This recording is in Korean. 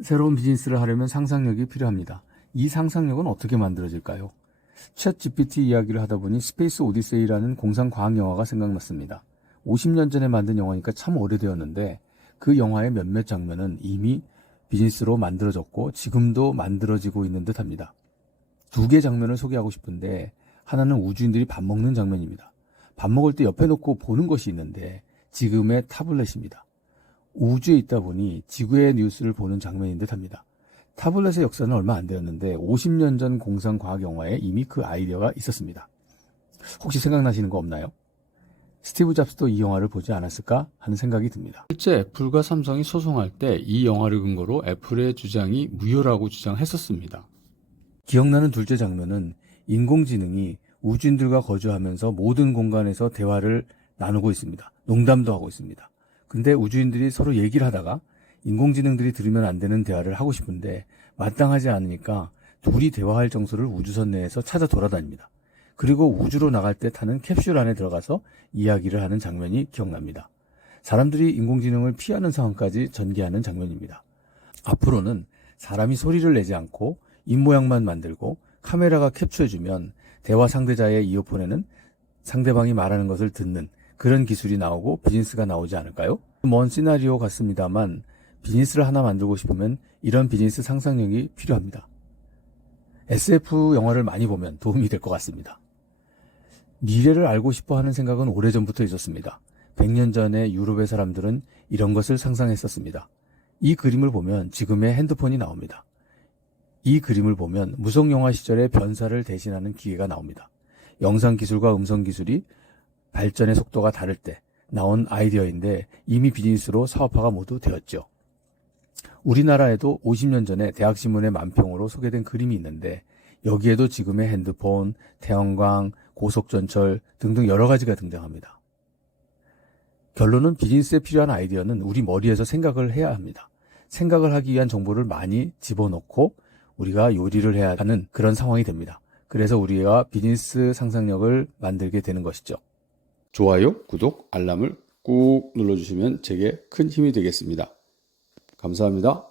새로운 비즈니스를 하려면 상상력이 필요합니다. 이 상상력은 어떻게 만들어질까요? 챗 GPT 이야기를 하다 보니 스페이스 오디세이라는 공상 과학 영화가 생각났습니다. 50년 전에 만든 영화니까 참 오래되었는데 그 영화의 몇몇 장면은 이미 비즈니스로 만들어졌고 지금도 만들어지고 있는 듯합니다. 두 개의 장면을 소개하고 싶은데 하나는 우주인들이 밥 먹는 장면입니다. 밥 먹을 때 옆에 놓고 보는 것이 있는데 지금의 타블렛입니다. 우주에 있다 보니 지구의 뉴스를 보는 장면인 듯합니다. 타블렛의 역사는 얼마 안 되었는데 50년 전 공상과학 영화에 이미 그 아이디어가 있었습니다. 혹시 생각나시는 거 없나요? 스티브 잡스도 이 영화를 보지 않았을까 하는 생각이 듭니다. 실제 애플과 삼성이 소송할 때 이 영화를 근거로 애플의 주장이 무효라고 주장했었습니다. 기억나는 둘째 장면은 인공지능이 우주인들과 거주하면서 모든 공간에서 대화를 나누고 있습니다. 농담도 하고 있습니다. 근데 우주인들이 서로 얘기를 하다가 인공지능들이 들으면 안 되는 대화를 하고 싶은데 마땅하지 않으니까 둘이 대화할 장소를 우주선 내에서 찾아 돌아다닙니다. 그리고 우주로 나갈 때 타는 캡슐 안에 들어가서 이야기를 하는 장면이 기억납니다. 사람들이 인공지능을 피하는 상황까지 전개하는 장면입니다. 앞으로는 사람이 소리를 내지 않고 입모양만 만들고 카메라가 캡처해주면 대화 상대자의 이어폰에는 상대방이 말하는 것을 듣는 그런 기술이 나오고 비즈니스가 나오지 않을까요? 먼 시나리오 같습니다만 비즈니스를 하나 만들고 싶으면 이런 비즈니스 상상력이 필요합니다. SF 영화를 많이 보면 도움이 될 것 같습니다. 미래를 알고 싶어 하는 생각은 오래전부터 있었습니다. 100년 전에 유럽의 사람들은 이런 것을 상상했었습니다. 이 그림을 보면 지금의 핸드폰이 나옵니다. 이 그림을 보면 무성영화 시절의 변사를 대신하는 기계가 나옵니다. 영상기술과 음성기술이 발전의 속도가 다를 때 나온 아이디어인데 이미 비즈니스로 사업화가 모두 되었죠. 우리나라에도 50년 전에 대학신문의 만평으로 소개된 그림이 있는데 여기에도 지금의 핸드폰, 태양광, 고속전철 등등 여러 가지가 등장합니다. 결론은 비즈니스에 필요한 아이디어는 우리 머리에서 생각을 해야 합니다. 생각을 하기 위한 정보를 많이 집어넣고 우리가 요리를 해야 하는 그런 상황이 됩니다. 그래서 우리가 비즈니스 상상력을 만들게 되는 것이죠. 좋아요, 구독, 알람을 꾹 눌러주시면 제게 큰 힘이 되겠습니다. 감사합니다.